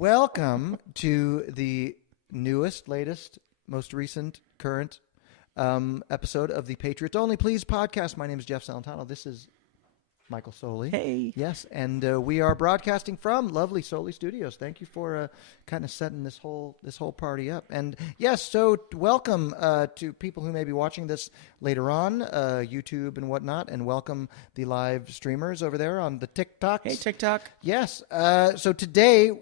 Welcome to the newest, latest, most recent, current episode of the Patriots Only Please podcast. My name is Jeff Salentano. This is Michael Soley. Hey. Yes, and we are broadcasting from lovely Soley Studios. Thank you for kind of setting this whole party up. And yes, so welcome to people who may be watching this later on, YouTube and whatnot, and welcome the live streamers over there on the TikToks. Hey, TikTok. Yes. So today,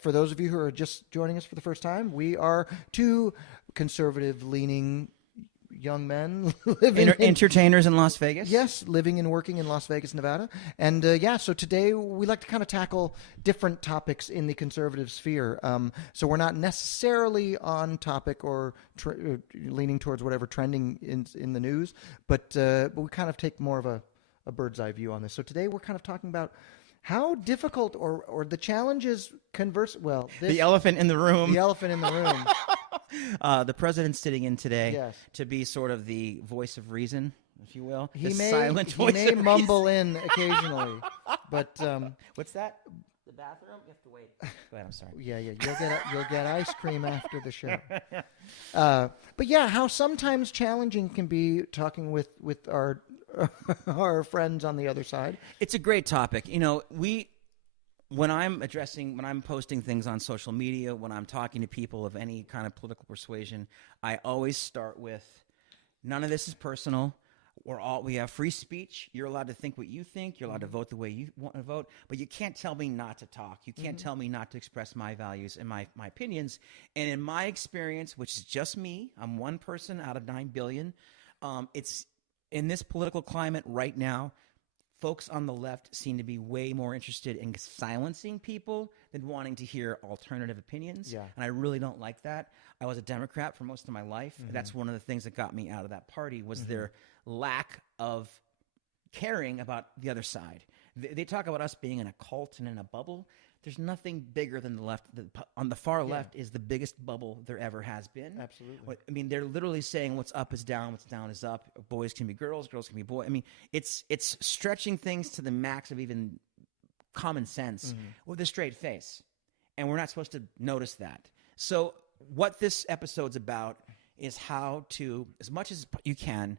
for those of you who are just joining us for the first time, we are two conservative-leaning young men living entertainers in Las Vegas. Yes, living and working in Las Vegas, Nevada. And so today we like to kind of tackle different topics in the conservative sphere. So we're not necessarily on topic or leaning towards whatever trending in the news, but we kind of take more of a bird's eye view on this. So today we're kind of talking about how difficult or the challenges the elephant in the room. The elephant in the room. The president's sitting in today Yes. to be sort of the voice of reason, if you will. He may mumble in occasionally, but what's that? The bathroom? You have to wait. Go ahead. I'm sorry. Yeah. You'll get ice cream after the show. But yeah, how sometimes challenging can be talking with our our friends on the other side. It's a great topic. You know, when I'm posting things on social media, when I'm talking to people of any kind of political persuasion, I always start with, none of this is personal. We have free speech. You're allowed to think what you think. You're allowed to vote the way you want to vote. But you can't tell me not to talk. You can't tell me not to express my values and my opinions. And in my experience, which is just me, I'm one person out of 9 billion. It's in this political climate right now, folks on the left seem to be way more interested in silencing people than wanting to hear alternative opinions. Yeah. And I really don't like that. I was a Democrat for most of my life. And that's one of the things that got me out of that party was their lack of caring about the other side. They talk about us being in a cult and in a bubble. There's nothing bigger than the left. On the far left is the biggest bubble there ever has been. Absolutely. I mean, they're literally saying what's up is down, what's down is up. Boys can be girls, girls can be boys. I mean, it's stretching things to the max of even common sense with a straight face. And we're not supposed to notice that. So what this episode's about is how to, as much as you can,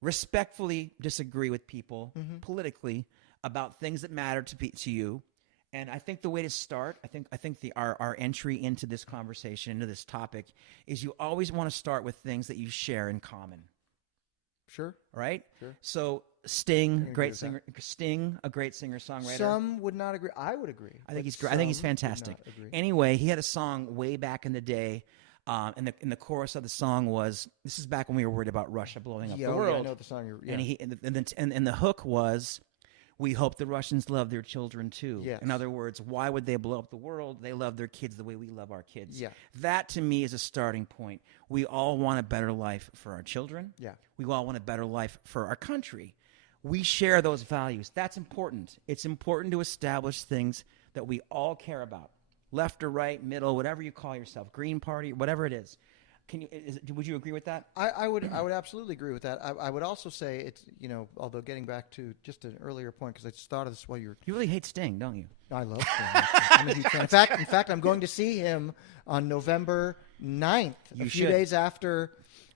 respectfully disagree with people politically about things that matter to you. And I think the way to start, I think our entry into this conversation, into this topic, is you always want to start with things that you share in common. Sure. Right? Sure. So Sting, a great singer-songwriter. Some would not agree. I would agree. I think he's great. I think he's fantastic. Anyway, he had a song way back in the day. And the chorus of the song was, this is back when we were worried about Russia blowing up the world. Yeah, I know the song. And the hook was, we hope the Russians love their children too. Yes. In other words, why would they blow up the world? They love their kids the way we love our kids. Yeah. That to me is a starting point. We all want a better life for our children. Yeah. We all want a better life for our country. We share those values. That's important. It's important to establish things that we all care about. Left or right, middle, whatever you call yourself, Green Party, whatever it is. Would you agree with that? I would absolutely agree with that. I would also say it's, although getting back to just an earlier point, because I just thought of this while you really hate Sting, don't you? I love Sting. I'm a huge fan. In fact, I'm going to see him on November 9th, a few days after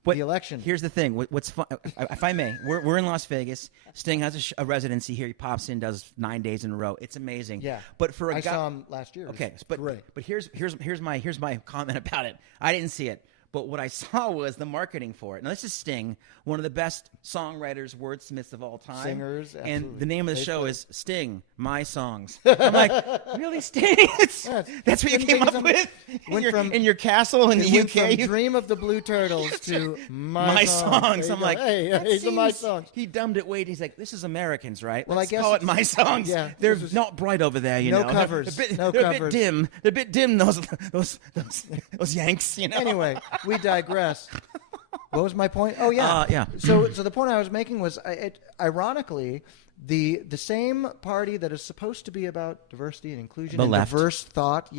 the election. Here's the thing. What's fun, if I may, we're in Las Vegas. Sting has a residency here. He pops in, does 9 days in a row. It's amazing. Yeah. But for I saw him last year. Okay. But here's my comment about it. I didn't see it. But what I saw was the marketing for it. Now, this is Sting, one of the best songwriters, wordsmiths of all time. Singers, absolutely. And the name of the show is Sting, My Songs. I'm like, really, Sting? That's what you came up with? In your castle in the UK? From Dream of the Blue Turtles to My Songs. I'm like, hey, the My Songs. He dumbed it way. He's like, this is Americans, right? Well, Let's I guess call it My Songs. Yeah, they're not bright over there, you know. No covers. They're a bit dim. They're a bit dim, those Yanks, you know. Anyway. We digress. What was my point? Oh, yeah. Yeah. So the point I was making was, ironically, the same party that is supposed to be about diversity and inclusion and diverse thought,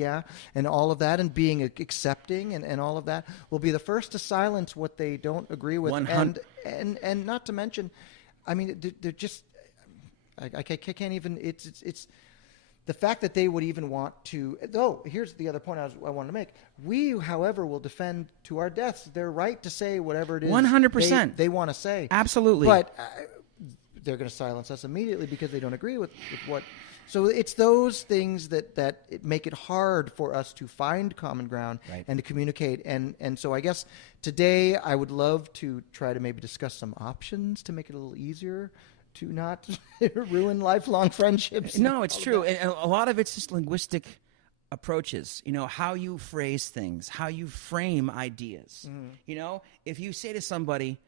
and all of that, and being accepting and all of that, will be the first to silence what they don't agree with. And not to mention, I mean, they're just, I can't even. It's the fact that they would even want to, though, here's the other point I wanted to make. We, however, will defend to our deaths their right to say whatever it is 100%. they want to say. Absolutely. But they're going to silence us immediately because they don't agree with what. So it's those things that make it hard for us to find common ground and to communicate. And so I guess today I would love to try to maybe discuss some options to make it a little easier to not ruin lifelong friendships. No, it's true. And a lot of it's just linguistic approaches, how you phrase things, how you frame ideas. If you say to somebody,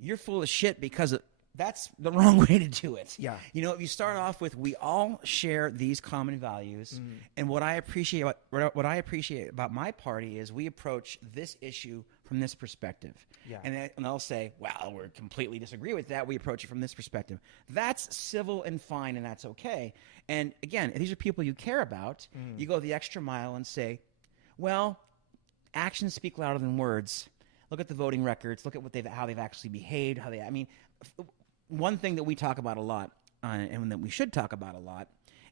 you're full of shit because that's the wrong way to do it. Yeah. If you start off with, we all share these common values, and what I appreciate about my party is we approach this issue from this perspective. Yeah. And they'll say, well, we completely disagree with that. We approach it from this perspective. That's civil and fine, and that's okay. And again, if these are people you care about, you go the extra mile and say, well, actions speak louder than words. Look at the voting records. Look at how they've actually behaved. One thing that we talk about a lot, and that we should talk about a lot,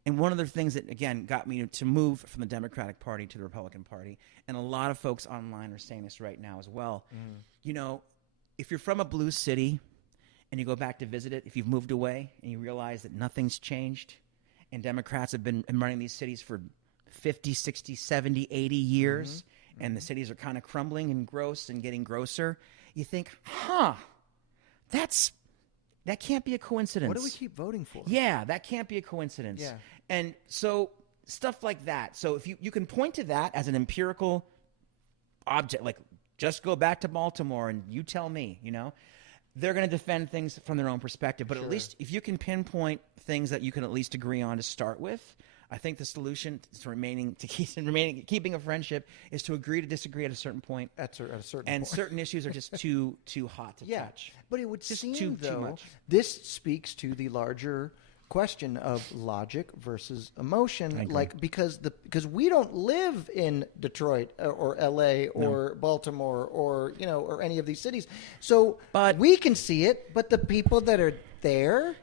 and one of the things that, again, got me to move from the Democratic Party to the Republican Party, and a lot of folks online are saying this right now as well, if you're from a blue city and you go back to visit it, if you've moved away and you realize that nothing's changed, and Democrats have been running these cities for 50, 60, 70, 80 years, and the cities are kind of crumbling and gross and getting grosser, you think, that can't be a coincidence. What do we keep voting for? Yeah, that can't be a coincidence. Yeah. And so stuff like that. So if you can point to that as an empirical object, like just go back to Baltimore and you tell me, they're going to defend things from their own perspective. But at least if you can pinpoint things that you can at least agree on to start with, I think the solution to keeping a friendship is to agree to disagree at a certain point. At a certain and point. certain issues are just too hot to touch. But it would just seem, too though, much. This speaks to the larger question of logic versus emotion, because we don't live in Detroit or LA or Baltimore or any of these cities, so but we can see it. But the people that are there,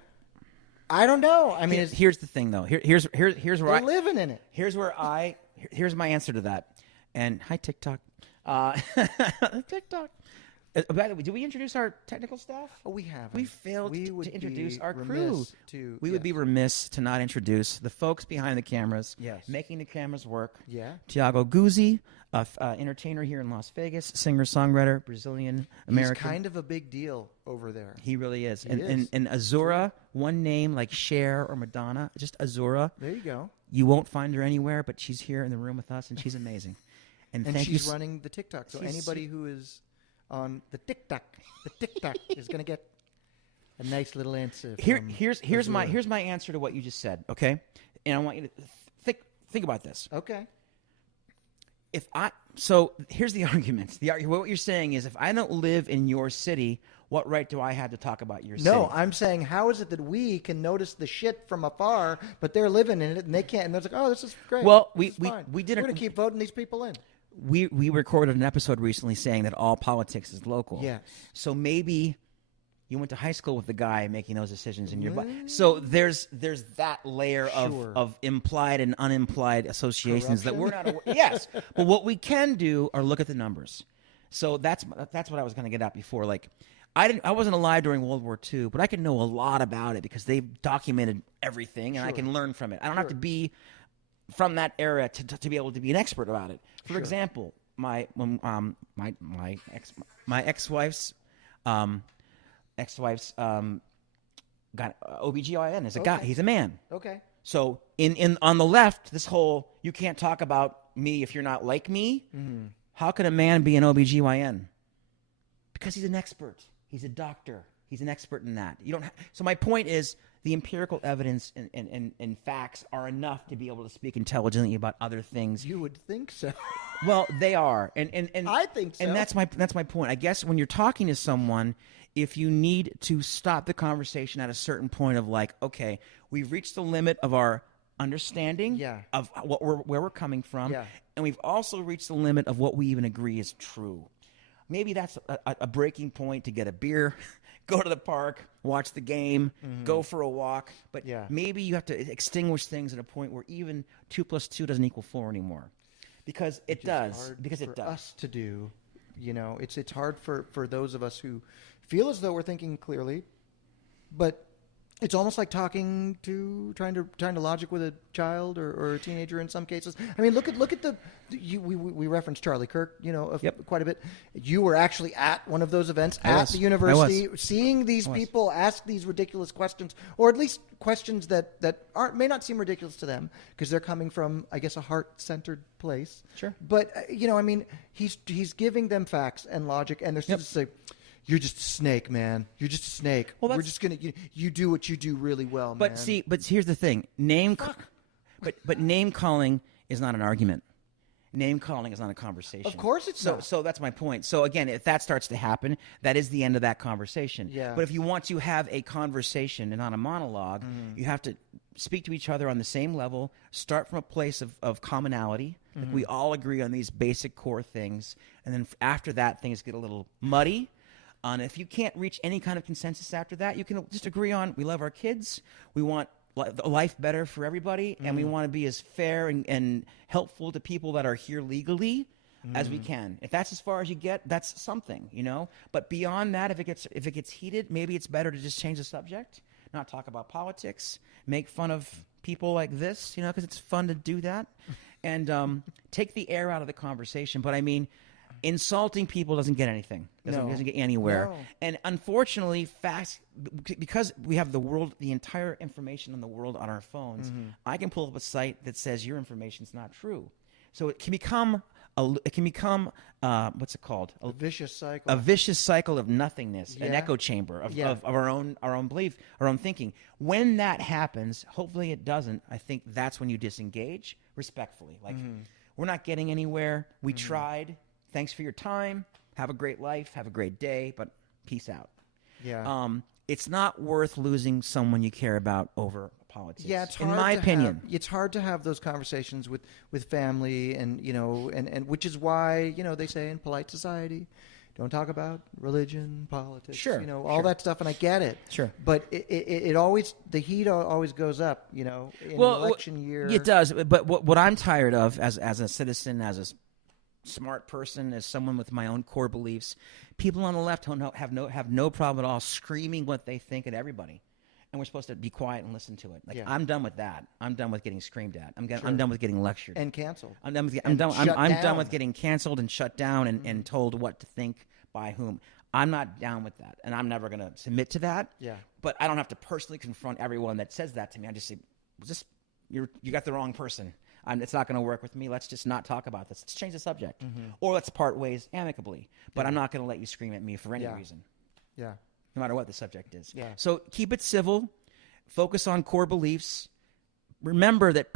I don't know. I mean, here's the thing, though. Here's where they're living in it. Here's my answer to that. And hi, TikTok. TikTok. By the way, did we introduce our technical staff? Oh, we haven't. We failed to introduce our crew. We would be remiss to not introduce the folks behind the cameras, making the cameras work. Yeah. Tiago Guzzi, entertainer here in Las Vegas, singer-songwriter, Brazilian-American. He's kind of a big deal over there. He really is. He is. And Azura, one name like Cher or Madonna, just Azura. There you go. You won't find her anywhere, but she's here in the room with us, and she's amazing. And she's running the TikTok. So anybody who is on the TikTok is going to get a nice little answer. Here's my answer to what you just said. Okay, and I want you to think about this. Okay. So here's the argument. What you're saying is, if I don't live in your city, what right do I have to talk about your city? No, I'm saying, how is it that we can notice the shit from afar, but they're living in it and they can't? And they're like, oh, this is great. Well, we We're going to keep voting these people in. We recorded an episode recently saying that all politics is local. Yes. So maybe you went to high school with the guy making those decisions in your so there's that layer of implied and unimplied associations that we're not aware. Yes, but what we can do are look at the numbers. So that's what I was going to get at before. Like, I wasn't alive during World War II, but I can know a lot about it because they've documented everything, and I can learn from it. I don't have to be from that era to be able to be an expert about it. For example, my ex-wife's got OBGYN as a guy. He's a man. Okay. So in on the left, this whole you can't talk about me if you're not like me. Mm-hmm. How can a man be an OBGYN? Because he's an expert. He's a doctor. He's an expert in that. You don't. So my point is, the empirical evidence and facts are enough to be able to speak intelligently about other things. You would think so. Well, they are, and I think so. And that's my point. I guess when you're talking to someone, if you need to stop the conversation at a certain point of like, okay, we've reached the limit of our understanding of where we're coming from, and we've also reached the limit of what we even agree is true. Maybe that's a breaking point to get a beer, go to the park, watch the game, go for a walk. But maybe you have to extinguish things at a point where even 2 + 2 doesn't equal 4 anymore, because it does. Because it does. Us to do, it's hard for those of us who feel as though we're thinking clearly, but it's almost like trying to logic with a child or a teenager in some cases. I mean, look at we referenced Charlie Kirk, quite a bit. You were actually at one of those events at the university, seeing these people ask these ridiculous questions, or at least questions that may not seem ridiculous to them because they're coming from, I guess, a heart-centered place. Sure. But I mean, he's giving them facts and logic, and they're supposed to say, "You're just a snake, man. You're just a snake. Well, we're just gonna you do what you do really well, man." But here's the thing: name calling is not an argument. Name calling is not a conversation. Of course, it's not. So that's my point. So again, if that starts to happen, that is the end of that conversation. Yeah. But if you want to have a conversation and not a monologue, you have to speak to each other on the same level. Start from a place of commonality. Like we all agree on these basic core things, and then after that, things get a little muddy. And if you can't reach any kind of consensus after that, you can just agree on we love our kids, we want life better for everybody, and we want to be as fair and helpful to people that are here legally as we can. If that's as far as you get, that's something, But beyond that, if it gets heated, maybe it's better to just change the subject, not talk about politics, make fun of people like this, because it's fun to do that, and take the air out of the conversation. But I mean, insulting people doesn't get anything. Doesn't get anywhere. No. And unfortunately, because we have the entire information in the world on our phones, I can pull up a site that says your information's not true. So it can become what's it called? A vicious cycle. A vicious cycle of nothingness, an echo chamber of our own belief, our own thinking. When that happens, hopefully it doesn't. I think that's when you disengage respectfully. Like we're not getting anywhere. We tried. Thanks for your time. Have a great life. Have a great day. But peace out. Yeah. It's not worth losing someone you care about over politics. Yeah, it's hard in my opinion. It's hard to have those conversations with family, and and which is why they say in polite society, don't talk about religion, politics, all that stuff. And I get it. Sure. But it always, the heat always goes up. In election year. It does. But what I'm tired of as a citizen, as a smart person, as someone with my own core beliefs, people on the left have no problem at all screaming what they think at everybody, and we're supposed to be quiet and listen to it. I'm done with that. I'm done with getting screamed at. I'm done with getting lectured and canceled. I'm done with getting canceled and shut down and told what to think by whom. I'm not down with that, and I'm never going to submit to that. Yeah. But I don't have to personally confront everyone that says that to me. I just say, you got the wrong person. It's not going to work with me. Let's just not talk about this. Let's change the subject. Or let's part ways amicably. But I'm not going to let you scream at me for any reason. Yeah. No matter what the subject is. Yeah. So keep it civil. Focus on core beliefs. Remember that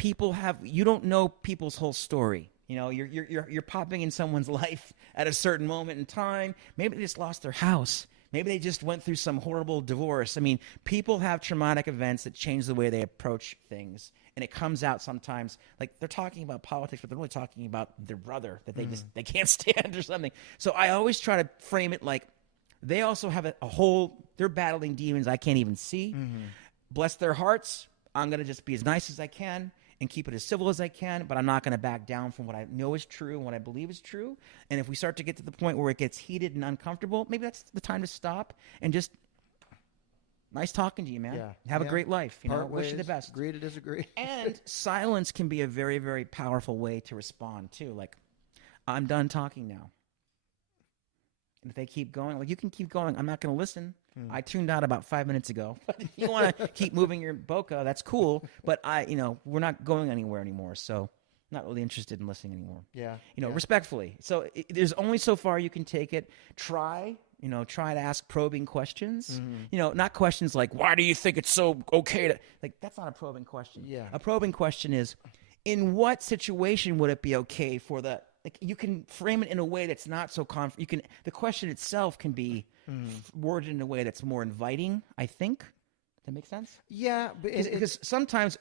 you don't know people's whole story. You're popping in someone's life at a certain moment in time. Maybe they just lost their house. Maybe they just went through some horrible divorce. I mean, people have traumatic events that change the way they approach things. And it comes out sometimes, like they're talking about politics, but they're really talking about their brother that they can't stand or something. So I always try to frame it like they also have they're battling demons I can't even see. Bless their hearts. I'm going to just be as nice as I can and keep it as civil as I can, but I'm not going to back down from what I know is true and what I believe is true. And if we start to get to the point where it gets heated and uncomfortable, maybe that's the time to stop and just nice talking to you, man. Yeah. Have a great life. Wish you the best. Agree to disagree. And silence can be a very, very powerful way to respond too. Like, I'm done talking now. And if they keep going, you can keep going. I'm not going to listen. I tuned out about 5 minutes ago. But if you want to keep moving your boca, that's cool. But we're not going anywhere anymore. So I'm not really interested in listening anymore. Yeah. Respectfully. So there's only so far you can take it. Try to ask probing questions. Not questions like, why do you think it's so okay to, that's not a probing question. Yeah. A probing question is, in what situation would it be okay for you can frame it in a way that's not so the question itself can be worded in a way that's more inviting, I think. Does that make sense? Yeah. Because sometimes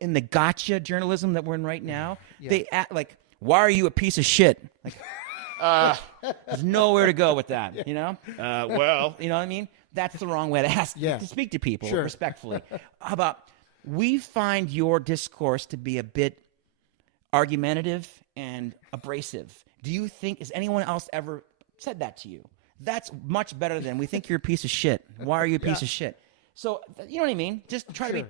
in the gotcha journalism that we're in right now, they act like, why are you a piece of shit? There's nowhere to go with that, Well, you know what I mean? That's the wrong way to ask to speak to people respectfully. How about we find your discourse to be a bit argumentative and abrasive. Do you think, has anyone else ever said that to you? That's much better than we think you're a piece of shit. Why are you a piece of shit? So, you know what I mean? Just try to be,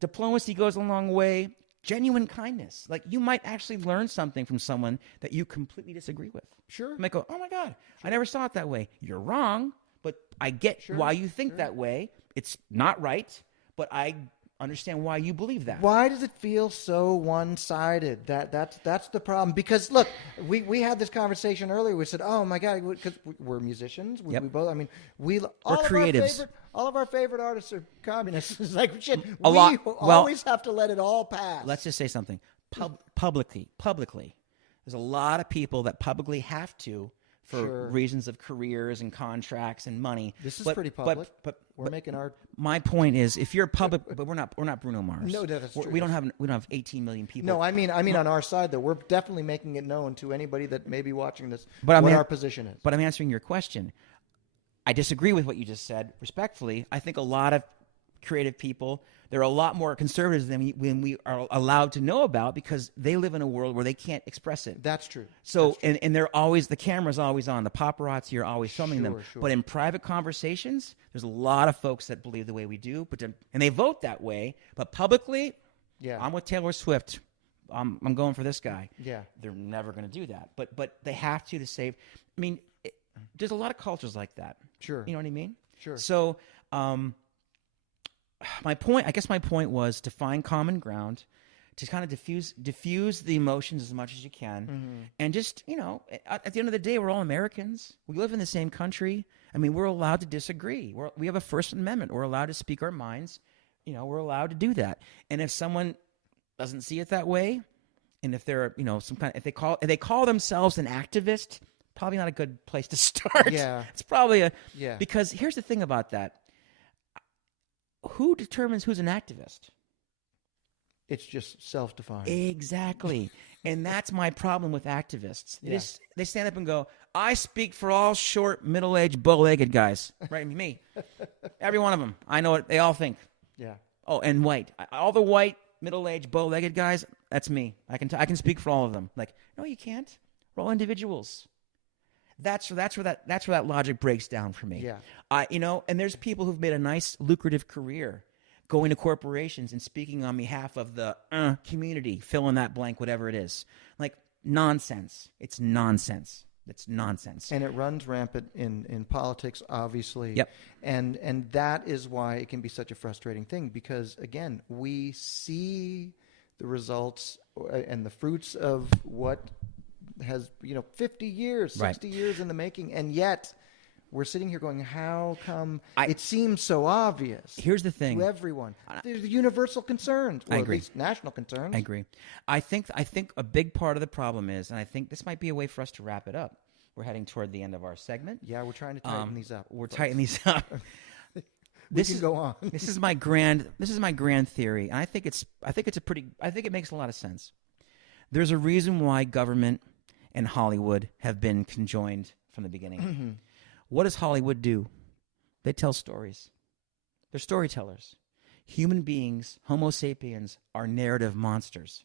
diplomacy goes a long way. Genuine kindness. Like, you might actually learn something from someone that you completely disagree with. Sure. You might go, oh my God, I never saw it that way. You're wrong, but I get why you think that way. It's not right, but I understand why you believe that. Why does it feel so one-sided? That's the problem. Because look, we had this conversation earlier. We said, "Oh my God," because we're musicians. We both. I mean, we're creatives. All of our favorite artists are communists. It's like shit. We always have to let it all pass. Let's just say something publicly. There's a lot of people that publicly have to. For reasons of careers and contracts and money. This is pretty public. But we're making art. My point is, if you're public, but we're not Bruno Mars. No, that's true. We don't have 18 million people. No, I mean on our side though, we're definitely making it known to anybody that may be watching this what our position is. But I'm answering your question. I disagree with what you just said. Respectfully, I think a lot of creative people, there are a lot more conservatives than we are allowed to know about because they live in a world where they can't express it. That's true. So, and they're always, the camera's always on. The paparazzi are always filming them. Sure. But in private conversations, there's a lot of folks that believe the way we do, and they vote that way. But publicly, I'm with Taylor Swift. I'm going for this guy. Yeah. They're never going to do that. But they have to save. I mean, there's a lot of cultures like that. Sure. You know what I mean? Sure. So, my point was to find common ground, to kind of diffuse the emotions as much as you can, and just, at the end of the day, we're all Americans. We live in the same country. I mean, we're allowed to disagree. We have a First Amendment. We're allowed to speak our minds. We're allowed to do that. And if someone doesn't see it that way, and if they're, if they call themselves an activist, probably not a good place to start. Yeah, it's probably because here's the thing about that. Who determines who's an activist? It's just self-defined. Exactly. And that's my problem with activists. They stand up and go, I speak for all short, middle-aged, bow-legged guys. Right? Me. Every one of them. I know what they all think. Yeah. Oh, and white. All the white, middle-aged, bow-legged guys, that's me. I can speak for all of them. Like, no, you can't. We're all individuals. That's where that logic breaks down for me. Yeah. And there's people who've made a nice, lucrative career going to corporations and speaking on behalf of the community, fill in that blank, whatever it is. Like, nonsense. It's nonsense. It's nonsense. And it runs rampant in politics, obviously. Yep. And that is why it can be such a frustrating thing because, again, we see the results and the fruits of what has 50 years, 60 years in the making, and yet we're sitting here going, how come it seems so obvious? Here's the thing. To everyone. There's universal concerns, or I agree. At least national concerns. I agree. I think a big part of the problem is, and I think this might be a way for us to wrap it up. We're heading toward the end of our segment. Yeah, we're trying to tighten these up. We're tightening these up. We can go on. This is my grand theory, and I think it makes a lot of sense. There's a reason why government and Hollywood have been conjoined from the beginning. What does Hollywood do? They tell stories. They're storytellers. Human beings, Homo sapiens, are narrative monsters.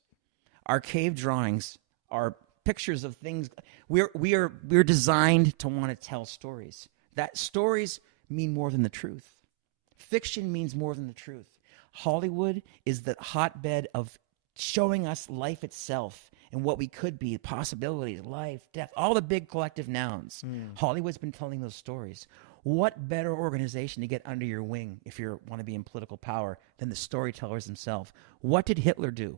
Our cave drawings are pictures of things. We're designed to want to tell stories. That stories mean more than the truth. Fiction means more than the truth. Hollywood is the hotbed of showing us life itself and what we could be, possibilities, life, death, all the big collective nouns. Hollywood's been telling those stories. What better organization to get under your wing if you want to be in political power than the storytellers themselves? What did Hitler do?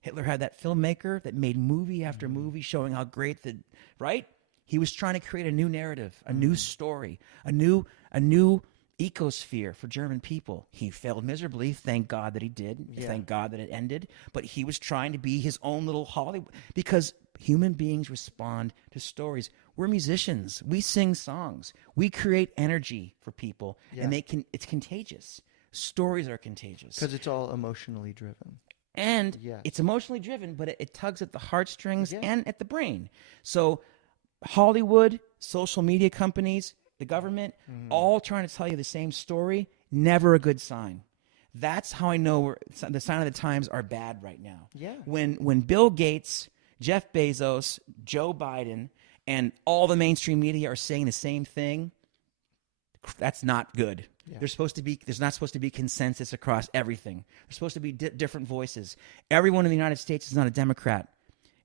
Hitler had that filmmaker that made movie after movie showing how great right? He was trying to create a new narrative, a new story, a new ecosphere for German people. He failed miserably. Thank God that he did. Yeah. Thank God that it ended. But he was trying to be his own little Hollywood because human beings respond to stories. We're musicians. We sing songs. We create energy for people, and it's contagious. Stories are contagious because it's all emotionally driven. And it's emotionally driven, but it tugs at the heartstrings and at the brain. So Hollywood, social media companies, the government, all trying to tell you the same story, never a good sign. That's how I know the sign of the times are bad right now. Yeah. When Bill Gates, Jeff Bezos, Joe Biden, and all the mainstream media are saying the same thing, that's not good. Yeah. There's not supposed to be consensus across everything. There's supposed to be different voices. Everyone in the United States is not a Democrat.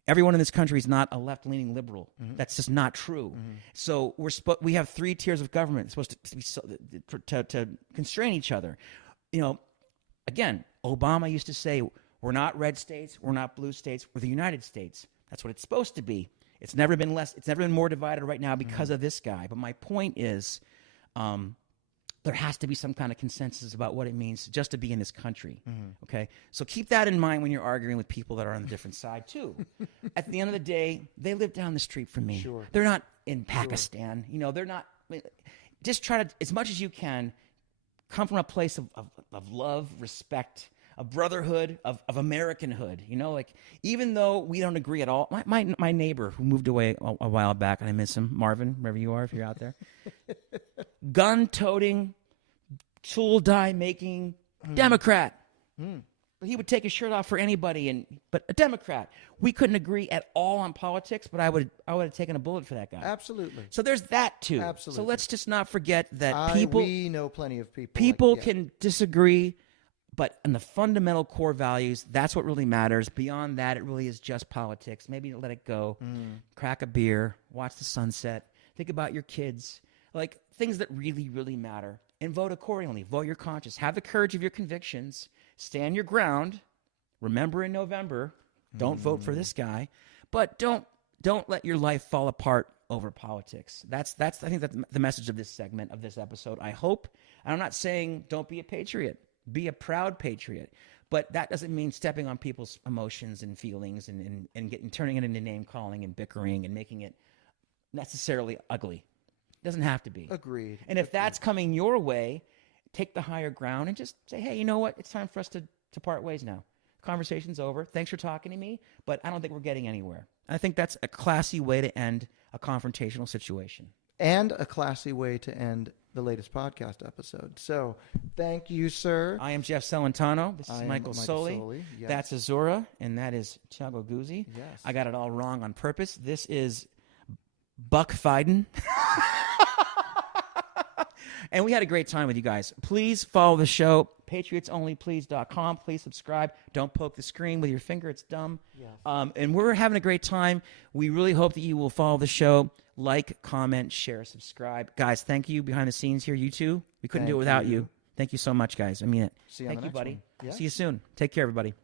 Everyone in this country is not a left-leaning liberal. That's just not true. So we have 3 tiers of government supposed to constrain each other. You know, again, Obama used to say, we're not red states, we're not blue states, we're the United States. That's what it's supposed to be. It's never been more divided right now because of this guy. But my point is, there has to be some kind of consensus about what it means just to be in this country. Okay? So keep that in mind when you're arguing with people that are on a different side, too. At the end of the day, they live down the street from me. Sure. They're not in Pakistan. You know, they're not. Just try to, as much as you can, come from a place of love, respect, of brotherhood, of Americanhood. You know, like, even though we don't agree at all. My neighbor who moved away a while back, and I miss him, Marvin, wherever you are, if you're out there. Gun-toting, tool die-making Democrat. But he would take his shirt off for anybody, but a Democrat. We couldn't agree at all on politics, but I would have taken a bullet for that guy. Absolutely. So there's that too. Absolutely. So let's just not forget that we know plenty of people. People can disagree, but in the fundamental core values, that's what really matters. Beyond that, it really is just politics. Maybe let it go. Crack a beer, watch the sunset, think about your kids, like things that really, really matter, and vote accordingly. Vote your conscience. Have the courage of your convictions. Stand your ground. Remember in November, don't vote for this guy, but don't let your life fall apart over politics. I think that's the message of this segment, of this episode. I hope. I'm not saying don't be a patriot. Be a proud patriot. But that doesn't mean stepping on people's emotions and feelings and turning it into name calling and bickering and making it necessarily ugly. It doesn't have to be. Agreed. And if that's coming your way, take the higher ground and just say, hey, you know what? It's time for us to part ways now. Conversation's over. Thanks for talking to me, but I don't think we're getting anywhere. I think that's a classy way to end a confrontational situation. And a classy way to end the latest podcast episode. So, thank you, sir. I am Jeff Celentano. This is Michael Soli. Yes. That's Azura, and that is Thiago Guzzi. Yes. I got it all wrong on purpose. This is Buck Fiden. And we had a great time with you guys. Please follow the show, patriotsonlyplease.com. Please subscribe. Don't poke the screen with your finger. It's dumb. Yes. And we're having a great time. We really hope that you will follow the show. Like, comment, share, subscribe. Guys, thank you behind the scenes here. You too. We couldn't do it without you. Thank you so much, guys. I mean it. See you on the next buddy. one. Yeah. See you soon. Take care, everybody.